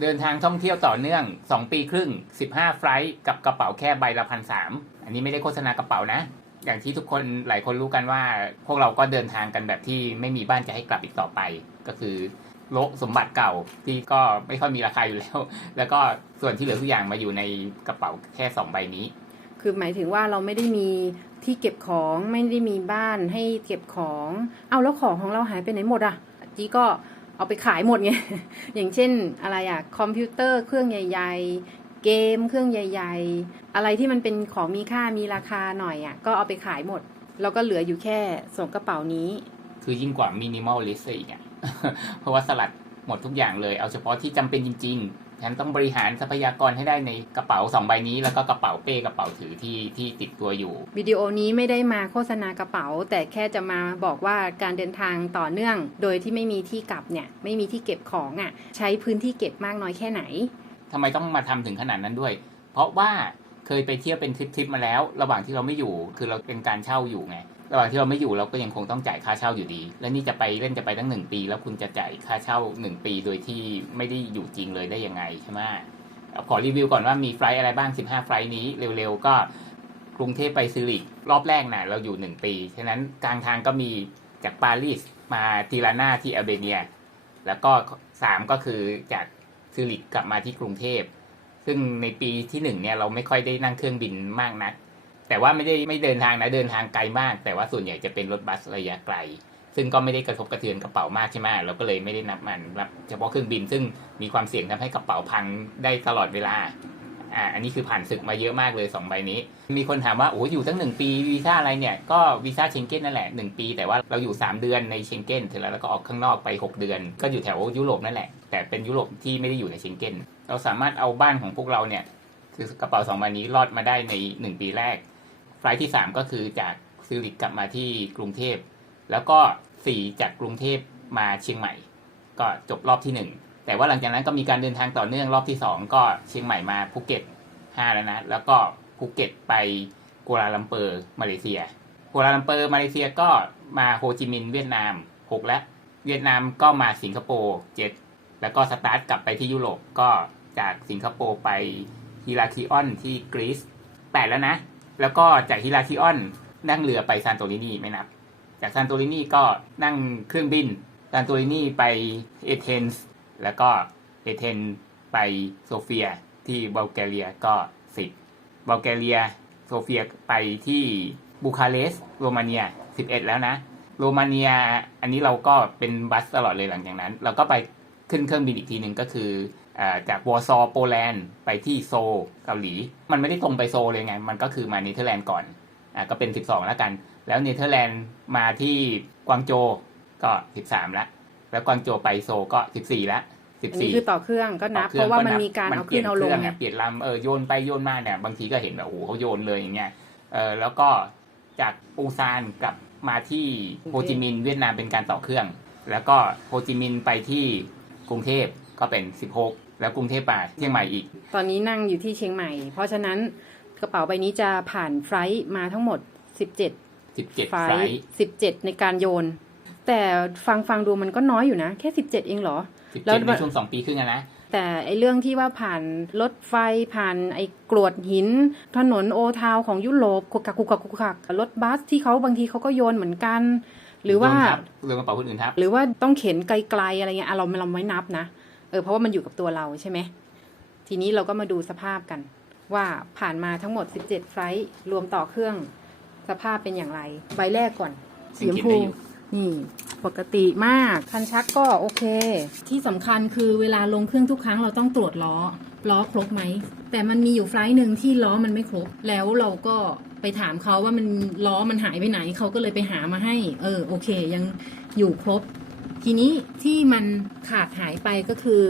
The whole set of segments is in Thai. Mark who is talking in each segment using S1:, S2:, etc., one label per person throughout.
S1: เดินทางท่องเที่ยวต่อเนื่อง 2 ปีครึ่ง 15 ไฟลท์กับกระเป๋าแค่ใบละพันสามอันนี้ไม่ได้โฆษณากระเป๋านะ อย่างที่ทุกคนหลายคนรู้กันว่า พวกเราก็เดินทางกันแบบที่ไม่มีบ้านจะให้กลับอีกต่อไป ก็คือโลสมบัติเก่าที่ก็ไม่ค่อยมีราคาอยู่แล้ว แล้วก็ส่วนที่เหลือทุกอย่างมาอยู่ในกระเป๋าแค่สองใบนี้
S2: คือหมายถึงว่าเราไม่ได้มีที่เก็บของไม่ได้มีบ้านให้เก็บของ เอาแล้วของของเราหายไปไหนหมดอะจีก็ เอาไปขายหมดไง อย่างเช่นอะไรอะคอมพิวเตอร์เครื่องใหญ่ ๆ เกมเครื่องใหญ่ ๆ อะไรที่มันเป็นของมีค่ามีราคาหน่อยอะก็เอาไปขายหมด แล้วก็เหลืออยู่แค่ส่งกระเป๋านี้
S1: คือยิ่งกว่ามินิมอลลิสต์อีกอะเพราะว่าสลัดหมดทุกอย่างเลย เอาเฉพาะที่จำเป็นจริง ๆ ฉันต้องบริหารทรัพยากรให้ได้ในกระเป๋าสองใบนี้ แล้วก็กระเป๋าเป้กระเป๋าถือที่ที่ติดตัวอยู่
S2: วิดีโอนี้ไม่ได้มาโฆษณากระเป๋า แต่แค่จะมาบอกว่าการเดินทางต่อเนื่อง โดยที่ไม่มีที่กลับเนี่ยไม่มีที่เก็บของอะใช้พื้นที่เก็บมากน้อยแค่ไหน
S1: ทำไมต้องมาทำถึงขนาดนั้นด้วย เพราะว่า เคยไปเที่ยวเป็นทริปๆมาแล้ว ระหว่างที่เราไม่อยู่คือเราเป็นการเช่าอยู่ไงระหว่างที่เราไม่อยู่เราก็ยังคงต้องจ่ายค่าเช่าอยู่ดี และนี่จะไปเล่นจะไปตั้งหนึ่งปี แล้วคุณจะจ่ายค่าเช่าหนึ่งปีโดยที่ไม่ได้อยู่จริงเลยได้ยังไงใช่ไหมขอรีวิวก่อนว่ามีไฟล์อะไรบ้าง 15 ไฟล์นี้เร็วๆก็กรุงเทพไปซิริกรอบแรกนะเราอยู่หนึ่งปี ฉะนั้นกลางทางก็มีจากปารีสมาทีลาน่าที่อเบเนีย แล้วก็สามก็คือจากซิริกกลับมาที่กรุงเทพ ซึ่งในปีที่หนึ่งเนี่ยเราไม่ค่อยได้นั่งเครื่องบินมากนัก แต่ว่าไม่ได้ไม่เดินทางนะเดินทางไกลมาก แต่ว่าส่วนใหญ่จะเป็นรถบัสระยะไกล ซึ่งก็ไม่ได้กระทบกระเทือนกระเป๋ามากใช่ไหมเราก็เลยไม่ได้นับมันรับเฉพาะเครื่องบินซึ่งมีความเสี่ยงทำให้กระเป๋าพังได้ตลอดเวลา อ่าอันนี้คือผ่านศึกมาเยอะมากเลยสองใบนี้ มีคนถามว่าโอ้อยู่ตั้งหนึ่งปีวีซ่าอะไรเนี่ยก็วีซ่าเชงเก้นนั่นแหละหนึ่งปี แต่ว่าเราอยู่ 3 เดือนในเชงเก้นเสร็จแล้วเราก็ออกข้างนอกไป 6 เดือน ก็อยู่แถวยุโรปนั่นแหละ แต่เป็นยุโรปที่ไม่ได้อยู่ในเชงเก้นเราสามารถเอาบ้านของพวกเราเนี่ยคือกระเป๋าสองใบนี้รอดมาได้ในหนึ่งปีแรกไฟล์ที่สามก็คือจากซิริกกลับมาที่กรุงเทพแล้วก็สี่จากกรุงเทพมาเชียงใหม่ ก็จบรอบที่หนึ่ง แต่ว่าหลังจากนั้นก็มีการเดินทางต่อเนื่องรอบที่สองก็เชียงใหม่มาภูเก็ตห้าแล้วนะ แล้วก็ภูเก็ตไปกัวลาลัมเปอร์มาเลเซียกัวลาลัมเปอร์มาเลเซียก็มาโฮจิมินห์เวียดนามหกแล้ว เวียดนามก็มาสิงคโปร์เจ็ดแล้วก็สตาร์ทกลับไปที่ยุโรปก็จากสิงคโปร์ไปฮิราคิออนที่กรีซแปดแล้วนะ แล้วก็จากฮิราคิออนนั่งเรือไปซานโตรินีไม่นับ จากซานโตรินีก็นั่งเครื่องบินซานโตรินีไปเอเธนส์ แล้วก็เอเธนไปโซเฟียที่บัลแกเรียก็สิบบัลแกเรีย โซเฟียไปที่บูคาเรสต์โรมาเนียสิบเอ็ดแล้วนะโรมาเนียอันนี้เราก็เป็นบัสตลอดเลยหลังจากนั้น เราก็ไปขึ้นเครื่องบินอีกทีหนึ่งก็คือจากวอร์ซอโปแลนด์ไปที่โซลเกาหลี มันไม่ได้ตรงไปโซลเลยไง มันก็คือมาเนเธอร์แลนด์ก่อนอ่าก็เป็น 12 แล้วกัน แล้วเนเธอร์แลนด์มาที่กวางโจก็ 13 แล้ว แล้วกวางโจไปโซลก็ 14 แล้ว
S2: อันนี้
S1: 14
S2: คือต่อเครื่องก็นับ เพราะว่ามันมีการเอาขึ้นเอาลง
S1: เปลี่ยนเครื่อง
S2: ไง
S1: อะเปลี่ยนลำเออโยนไปโยนมาเนี่ยบางทีก็เห็นแบบโอ้โหเขาโยนเลยอย่างเงี้ยเออแล้วก็จากปูซานกลับมาที่โฮจิมินห์เวียดนามเป็นการต่อเครื่อง แล้วก็โฮจิมินห์ไปที่กรุงเทพก็เป็น 16 แล้วกรุงเทพไปเชียงใหม่อีก
S2: ตอนนี้นั่งอยู่ที่เชียงใหม่ เพราะฉะนั้นกระเป๋าใบนี้จะผ่านไฟลท์มาทั้งหมด 17
S1: 17
S2: ไฟ
S1: ไฟ
S2: ล
S1: ล์
S2: ท์17 ในการโยน แต่ฟังฟังดูมันก็น้อยอยู่นะ แค่ 17 เองเหรอ แล้ว
S1: 17ในช่วงสองปีครึ่งอะนะ
S2: แต่ไอเรื่องที่ว่าผ่านรถไฟผ่านไอกรวดหิน ถนนโอทาวของยุโรปกุกกักกุกกักกุกกักรถบัสที่เขาบางทีเขาก็โยนเหมือนกัน หรือว่า
S1: โยนทับเรื่องกระเป๋าคนอื่นทับ
S2: หรือว่าต้องเข็นไกลๆอะไรเงี้ยอะเราเราไม่นับนะเออเพราะว่ามันอยู่กับตัวเราใช่ไหมทีนี้เราก็มาดูสภาพกัน ว่าผ่านมาทั้งหมด 17 ไฟลท์รวมต่อเครื่องสภาพเป็นอย่างไร ใบแรกก่อนสีชมพู
S1: นี่
S2: ปกติมาก คันชักก็โอเค ที่สำคัญคือเวลาลงเครื่องทุกครั้งเราต้องตรวจล้อ ล้อครบไหม แต่มันมีอยู่ไฟล์หนึ่งที่ล้อมันไม่ครบ แล้วเราก็ไปถามเขาว่ามันล้อมันหายไปไหน เขาก็เลยไปหามาให้ เออโอเค ยังอยู่ครบ ทีนี้ที่มันขาดหายไปก็คือ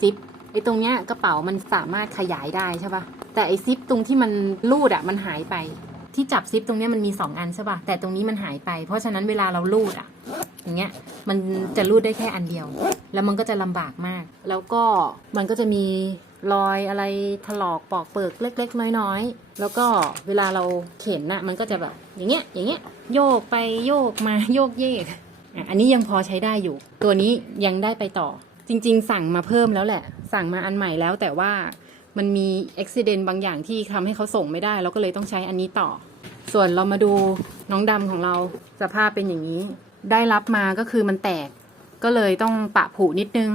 S2: ซิปไอ้ตรงเนี้ยกระเป๋ามันสามารถขยายได้ใช่ปะแต่ไอซิปตรงที่มันรูดอะมันหายไป ที่จับซิปตรงนี้มันมีสองอันใช่ปะแต่ตรงนี้มันหายไป เพราะฉะนั้นเวลาเรารูดอะอย่างเงี้ยมันจะรูดได้แค่อันเดียว แล้วมันก็จะลำบากมาก แล้วก็มันก็จะมีรอยอะไรถลอกปอกเปิกเล็ก ๆ น้อยๆ แล้วก็เวลาเราเข็นน่ะมันก็จะแบบอย่างเงี้ยอย่างเงี้ยโยกไปโยกมาโยกเยกอะอันนี้ยังพอใช้ได้อยู่ ตัวนี้ยังได้ไปต่อ จริง ๆ สั่งมาเพิ่มแล้วแหละ สั่งมาอันใหม่แล้วแต่ว่า มันมีอุบิเหตุบางอย่างที่ทำให้เขาส่งไม่ได้ เราก็เลยต้องใช้อันนี้ต่อ ส่วนเรามาดูน้องดำของเราสภาพเป็นอย่างนี้ ได้รับมาก็คือมันแตก ก็เลยต้องปะผูนิดนึง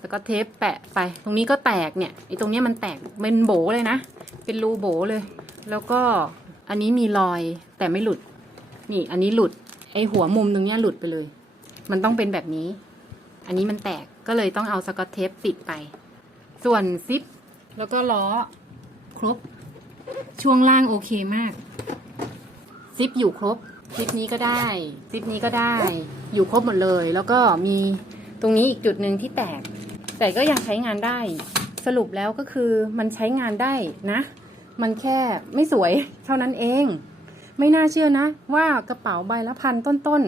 S2: แล้วก็เทปแปะไป ตรงนี้ก็แตกเนี่ยไอ้ตรงนี้มันแตกเป็นโบเลยนะ เป็นรูโบเลย แล้วก็อันนี้มีรอยแต่ไม่หลุด นี่อันนี้หลุด ไอ้หัวมุมตรงเนี้ยหลุดไปเลย มันต้องเป็นแบบนี้ อันนี้มันแตกก็เลยต้องเอาสกอตเทปปิดไป ส่วนซิป แล้วก็ล้อครบ ช่วงล่างโอเคมาก ซิปอยู่ครบ ซิปนี้ก็ได้ ซิปนี้ก็ได้ อยู่ครบหมดเลย แล้วก็มีตรงนี้อีกจุดหนึ่งที่แตก แต่ก็ยังใช้งานได้ สรุปแล้วก็คือมันใช้งานได้นะ มันแค่ไม่สวยเท่านั้นเอง ไม่น่าเชื่อนะ ว่ากระเป๋าใบละพันต้น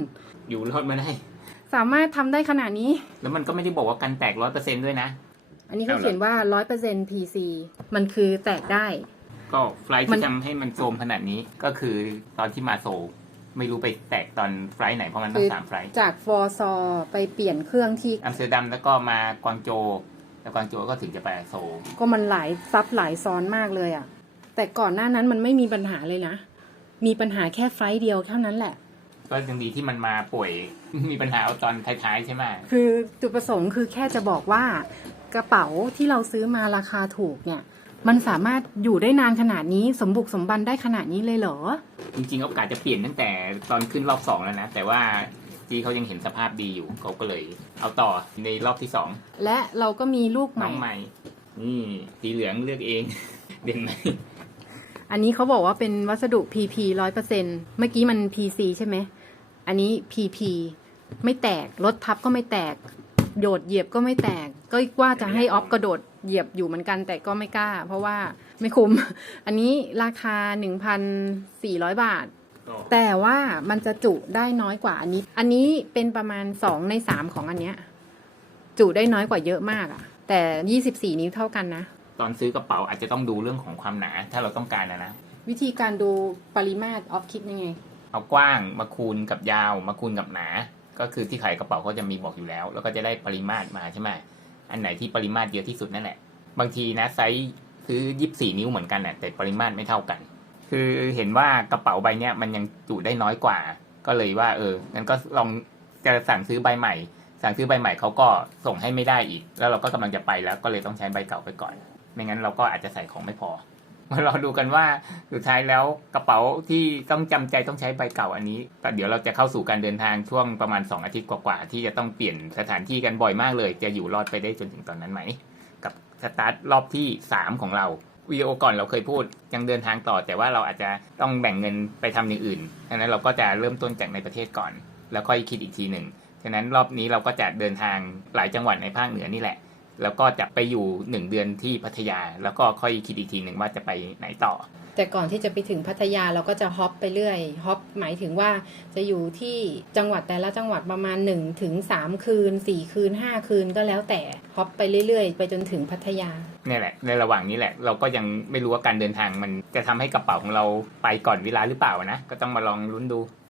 S1: อยู่รอดมาได้
S2: ๆสามารถทำได้ขนาดนี้
S1: แล้วมันก็ไม่ได้บอกว่ากันแตกร้อยเปอร์เซ็นด้วยนะ
S2: อันนี้เขา
S1: เอาเหรอ
S2: เขียนว่า100% PC มันคือแตกได้
S1: ก็ไฟล์
S2: มั
S1: ที่
S2: น
S1: ทำให้มันโทรมขนาดนี้ก็คือตอนที่มาโซลไม่รู้ไปแตกตอนไฟล์ไหนเพราะมันต้องสามไฟล์
S2: จากฟอร์ซอไปเปลี่ยนเครื่องที่
S1: อัมสเตอร์ดัมแล้วก็มากวางโจวแล้วกวางโจวก็ถึงจะไปโซล
S2: ก็มันหลายซับหลายซ้อนมากเลยอะ่ะ แต่ก่อนหน้านั้นมันไม่มีปัญหาเลยนะ มีปัญหาแค่ไฟล์เดียวเท่านั้นแหละ
S1: ก็ยังดีที่มันมาป่วย มีปัญหาเอาตอนท้ายๆใช่ไหม
S2: คือจุดประสงค์คือแค่จะบอกว่า กระเป๋าที่เราซื้อมาราคาถูกเนี่ย มันสามารถอยู่ได้นานขนาดนี้สมบุกสมบันได้ขนาดนี้เลยเหรอ
S1: จริงๆโอกาสจะเปลี่ยนตั้งแต่ตอนขึ้นรอบสองแล้วนะ แต่ว่าจีเขายังเห็นสภาพดีอยู่เขาก็เลยเอาต่อในรอบที่สอง
S2: และเราก็มีลูกให
S1: น้
S2: ม่
S1: องใหม่ นี่สีเหลืองเลือกเอง เด่นไหม
S2: อันนี้เขาบอกว่าเป็นวัสดุ PP ร้อยเปอร์เซ็นเมื่อกี้มัน PC ใช่ไหม อันนี้ PP ไม่แตก รถทับก็ไม่แตก โดดเหยียบก็ไม่แตก ก็ว่าจะให้ออฟกระโดดเหยียบอยู่เหมือนกันแต่ก็ไม่กล้า เพราะว่าไม่คุ้ม อันนี้ราคา 1,400 บาท
S1: ก็
S2: แต่ว่ามันจะจุได้น้อยกว่าอันนี้ อันนี้เป็นประมาณ 2 ใน 3 ของอันเนี้ย จุได้น้อยกว่าเยอะมากอะแต่ 24 นิ้วเท่ากันนะ
S1: ตอนซื้อกระเป๋าอาจจะต้องดูเรื่องของความหนา ถ้าเราต้องการนะนะ
S2: วิธีการดูปริมาตรออฟคิดยังไง
S1: เอากว้างมาคูณกับยาว มาคูณกับหนา ก็คือที่ขายกระเป๋าเขาจะมีบอกอยู่แล้ว แล้วก็จะได้ปริมาตรมาใช่ไหมอันไหนที่ปริมาตรเยอะที่สุดนั่นแหละ บางทีนะไซส์ซื้อยี่สี่นิ้วเหมือนกันน่ะแต่ปริมาตรไม่เท่ากัน คือเห็นว่ากระเป๋าใบเนี้ยมันยังจุได้น้อยกว่า ก็เลยว่า เอองั้นก็ลองจะสั่งซื้อใบใหม่ สั่งซื้อใบใหม่เขาก็ส่งให้ไม่ได้อีก แล้วเราก็กำลังจะไปแล้วก็เลยต้องใช้ใบเก่าไปก่อน ไม่งั้นเราก็อาจจะใส่ของไม่พอ มารอดูกันว่าสุดท้ายแล้วกระเป๋าที่ต้องจำใจต้องใช้ใบเก่าอันนี้แต่เดี๋ยวเราจะเข้าสู่การเดินทางช่วงประมาณ 2 อาทิตย์กว่าๆที่จะต้องเปลี่ยนสถานที่กันบ่อยมากเลย จะอยู่รอดไปได้จนถึงตอนนั้นไหม กับสตาร์ทรอบที่ 3 ของเราวิดีโอก่อนเราเคยพูดยังเดินทางต่อ แต่ว่าเราอาจจะต้องแบ่งเงินไปทำอย่างอื่นดังนั้นเราก็จะเริ่มต้นจากในประเทศก่อน แล้วค่อยคิดอีกทีหนึ่งฉะนั้นรอบนี้เราก็จะเดินทางหลายจังหวัดในภาคเหนือนี่แหละ แล้วก็จะไปอยู่หนึ่งเดือนที่พัทยา แล้วก็ค่อยคิดอีกทีหนึ่งว่าจะไปไหนต่อ
S2: แต่ก่อนที่จะไปถึงพัทยาเราก็จะฮอปไปเรื่อยฮอปหมายถึงว่าจะอยู่ที่จังหวัดแต่ละจังหวัดประมาณ1ถึง3คืน 4 คืน 5 คืนก็แล้วแต่ฮอปไปเรื่อย ๆ ไปจนถึงพัทยา
S1: เนี่ยแหละในระหว่างนี้แหละ เราก็ยังไม่รู้ว่าการเดินทางมันจะทำให้กระเป๋าของเราไปก่อนเวลาหรือเปล่านะก็ต้องมาลองลุ้นดู